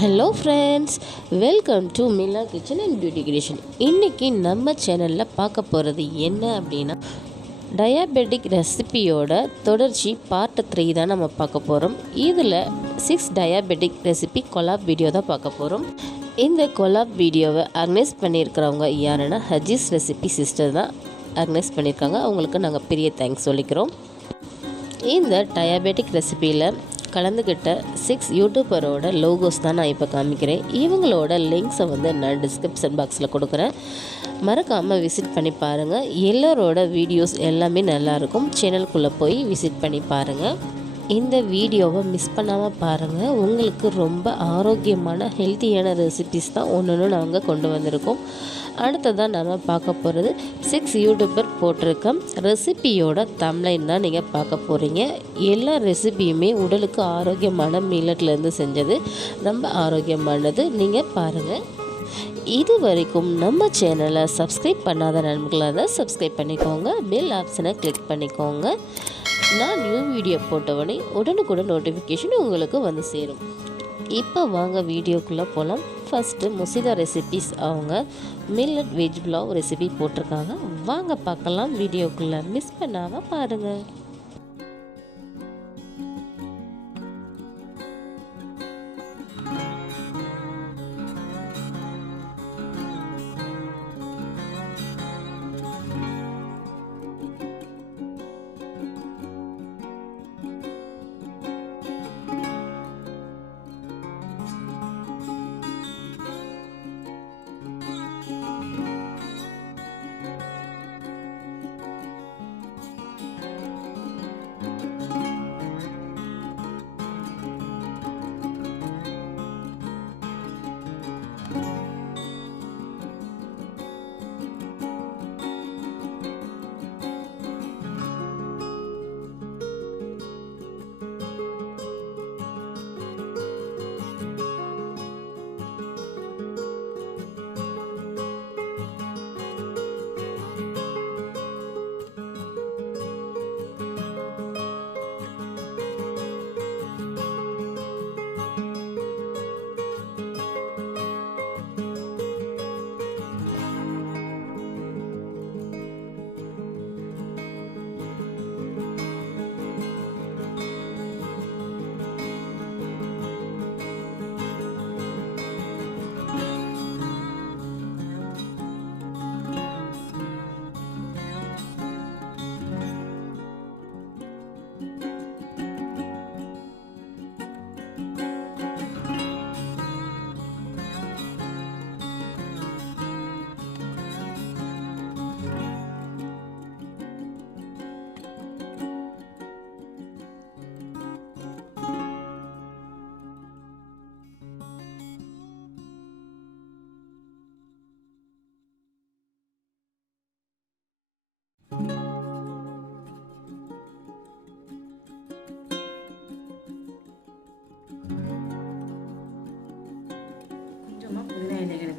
Hello friends, welcome to Mila Kitchen and Beauticreation. இன்னைக்கு நம்ம சேனல்ல பார்க்க போறது என்ன அப்படினா டயாபெட்டிக் ரெசிபியோட தொடர்ச்சி பார்ட் 3 தான் நம்ம பார்க்க போறோம். இதுல 6 டயாபெட்டிக் ரெசிபி கொலாப் வீடியோ தான் பார்க்க போறோம். இந்த கொலாப் வீடியோவை ஆர்கனைஸ் பண்ணியிருக்கிறவங்க யாருன்னா ஹஜீஸ் ரெசிபி சிஸ்டர் தான் ஆர்கனைஸ் பண்ணியிருக்காங்க. அவங்களுக்கு நாங்கள் பெரிய தேங்க்ஸ் சொல்லிக்கிறோம். இந்த டயாபெட்டிக் ரெசிபியில் கலந்துக்கிட்ட 6 யூடியூபரோட லோகோஸ் தான் நான் இப்போ காமிக்கிறேன். இவங்களோட லிங்க்ஸை வந்து நான் டிஸ்கிரிப்ஷன் பாக்ஸில் கொடுக்குறேன். மறக்காமல் விசிட் பண்ணி பாருங்கள். எல்லோரோட வீடியோஸ் எல்லாமே நல்லாயிருக்கும். சேனலுக்குள்ளே போய் விசிட் பண்ணி பாருங்கள். இந்த வீடியோவை மிஸ் பண்ணாமல் பாருங்கள். உங்களுக்கு ரொம்ப ஆரோக்கியமான ஹெல்த்தியான ரெசிபிஸ் தான் ஒன்று நாங்கள் கொண்டு வந்திருக்கோம். அடுத்ததான் நம்ம பார்க்க போகிறது 6 யூடியூபர் போட்டிருக்க ரெசிபியோட தம்ப்லைன் தான் நீங்கள் பார்க்க போகிறீங்க. எல்லா ரெசிபியுமே உடலுக்கு ஆரோக்கியமான மில்லட்லேருந்து செஞ்சது, ரொம்ப ஆரோக்கியமானது. நீங்கள் பாருங்கள். இது வரைக்கும் நம்ம சேனலை சப்ஸ்கிரைப் பண்ணாத நண்பர்களாக தான் சப்ஸ்கிரைப் பண்ணிக்கோங்க. பெல் ஆப்ஷனை கிளிக் பண்ணிக்கோங்க. நான் நியூ வீடியோ போட்டவொடனே உடனுக்குடன் நோட்டிஃபிகேஷன் உங்களுக்கு வந்து சேரும். இப்போ வாங்க வீடியோக்குள்ளே போகலாம். ஃபஸ்ட்டு முசிதா ரெசிபிஸ் அவங்க மில்லட் வெஜ் புலாவ் ரெசிபி போட்டிருக்காங்க. வாங்க பார்க்கலாம். வீடியோக்குள்ளே மிஸ் பண்ணாமல் பாருங்கள்.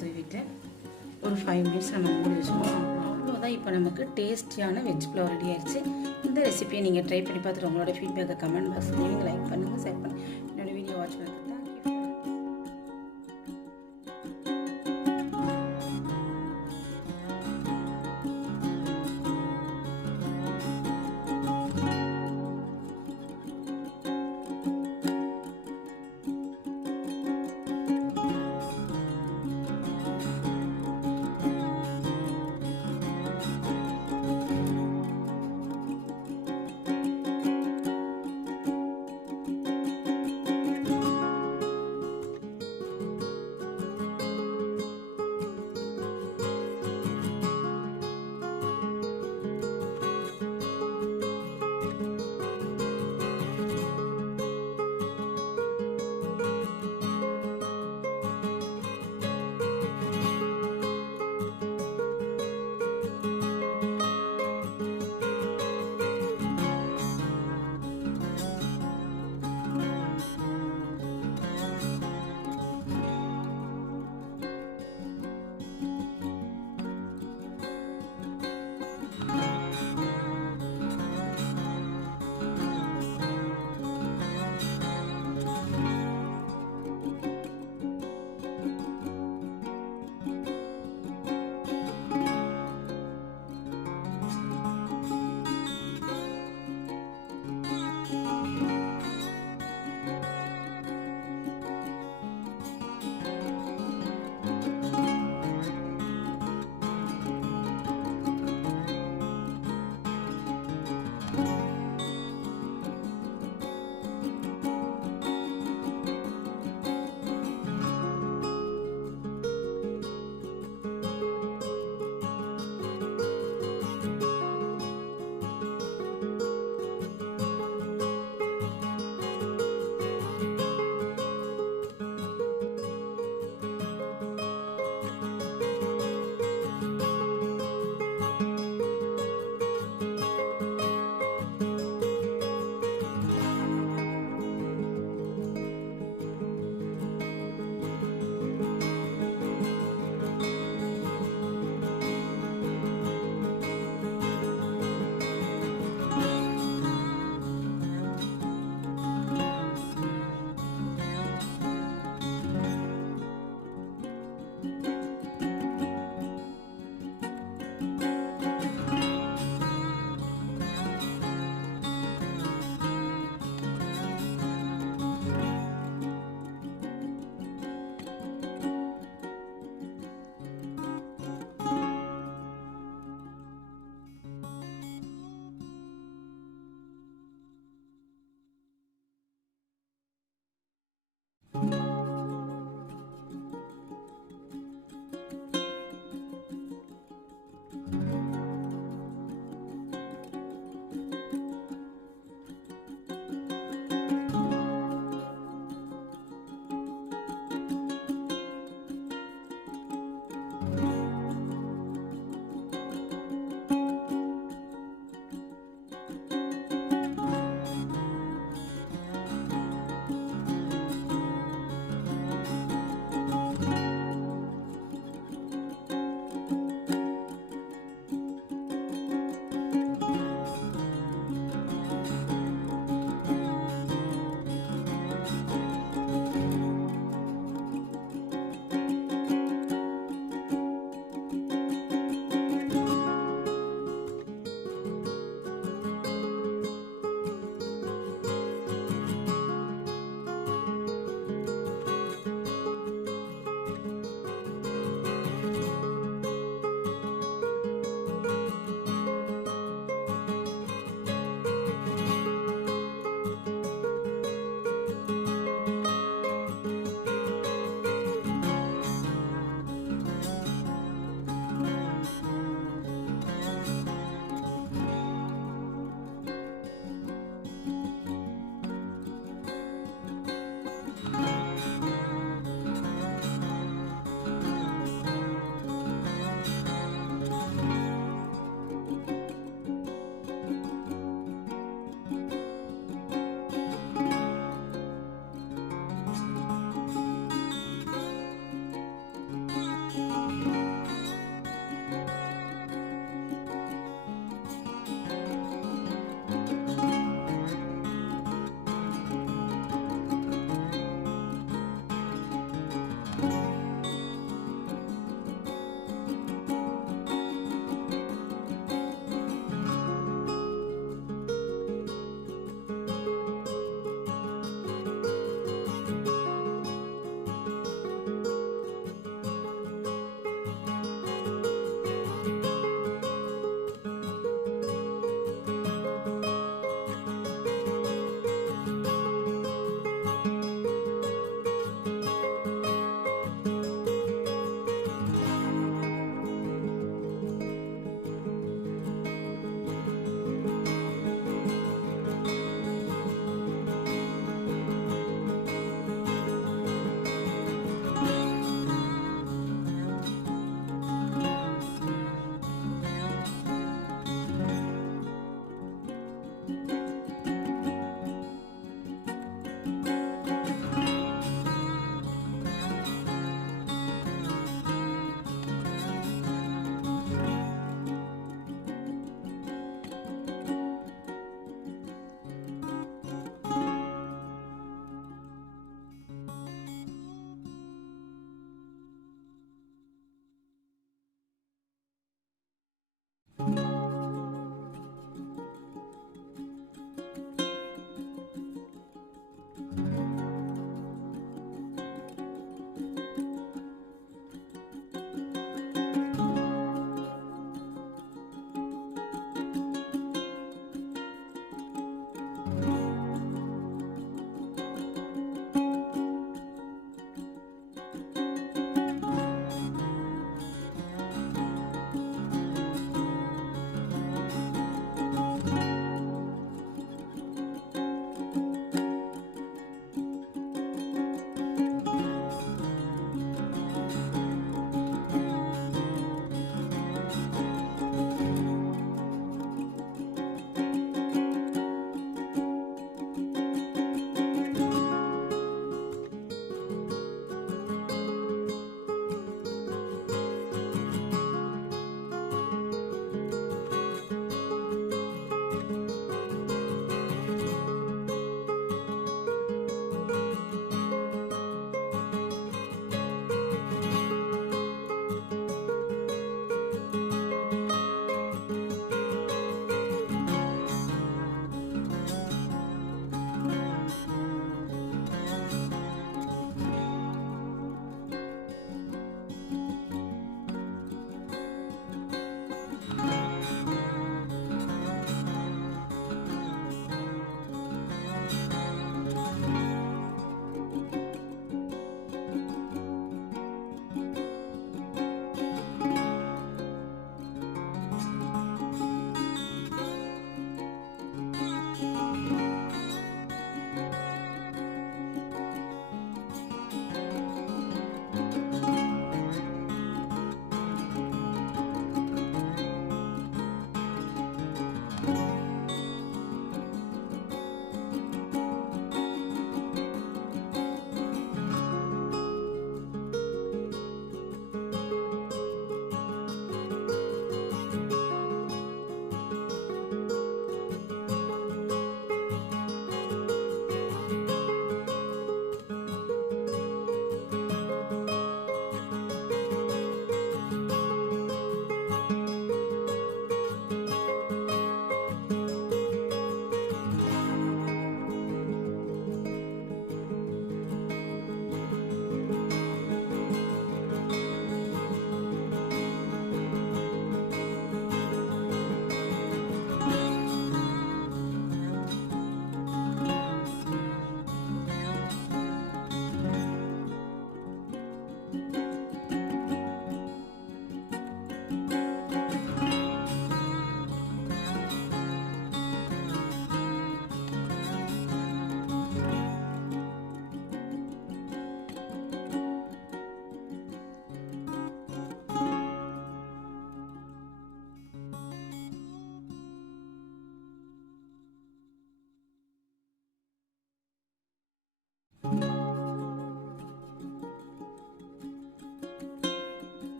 தூவிட்டு ஒரு 5 மினிட்ஸ் நம்ம மூடி வச்சுக்கணும். அவ்வளோதான். இப்போ நமக்கு டேஸ்டியான வெஜ் புலாவ் ரெடி ஆயிடுச்சு. இந்த ரெசிபியை நீங்கள் ட்ரை பண்ணி பார்த்துட்டு உங்களோட ஃபீட்பேக்கை கமெண்ட் பாக்ஸில் நீங்கள் லைக் பண்ணுங்கள், ஷேர் பண்ணுங்கள். என்னோட வீடியோ வாட்ச் பண்ணுங்கள்.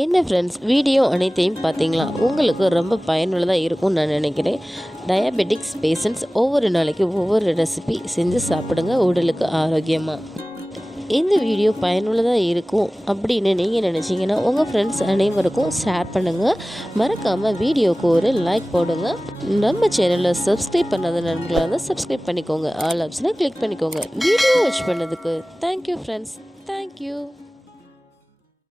என்ன ஃப்ரெண்ட்ஸ், வீடியோ அனைத்தையும் பார்த்தீங்களா? உங்களுக்கு ரொம்ப பயனுள்ளதாக இருக்கும்னு நான் நினைக்கிறேன். டயாபெட்டிக்ஸ் பேஷண்ட்ஸ் ஒவ்வொரு நாளைக்கு ஒவ்வொரு ரெசிபி செஞ்சு சாப்பிடுங்க, உடலுக்கு ஆரோக்கியமாக. இந்த வீடியோ பயனுள்ளதாக இருக்கும் அப்படின்னு நீங்கள் நினச்சிங்கன்னா உங்கள் ஃப்ரெண்ட்ஸ் அனைவருக்கும் ஷேர் பண்ணுங்கள். மறக்காமல் வீடியோவுக்கு ஒரு லைக் போடுங்க. நம்ம சேனலில் சப்ஸ்கிரைப் பண்ணாத நண்பர்களாக இருந்தால் சப்ஸ்கிரைப் பண்ணிக்கோங்க. ஆல் ஆப்ஷனை கிளிக் பண்ணிக்கோங்க. வீடியோ வாட்ச் பண்ணதுக்கு தேங்க்யூ ஃப்ரெண்ட்ஸ். தேங்க்யூ.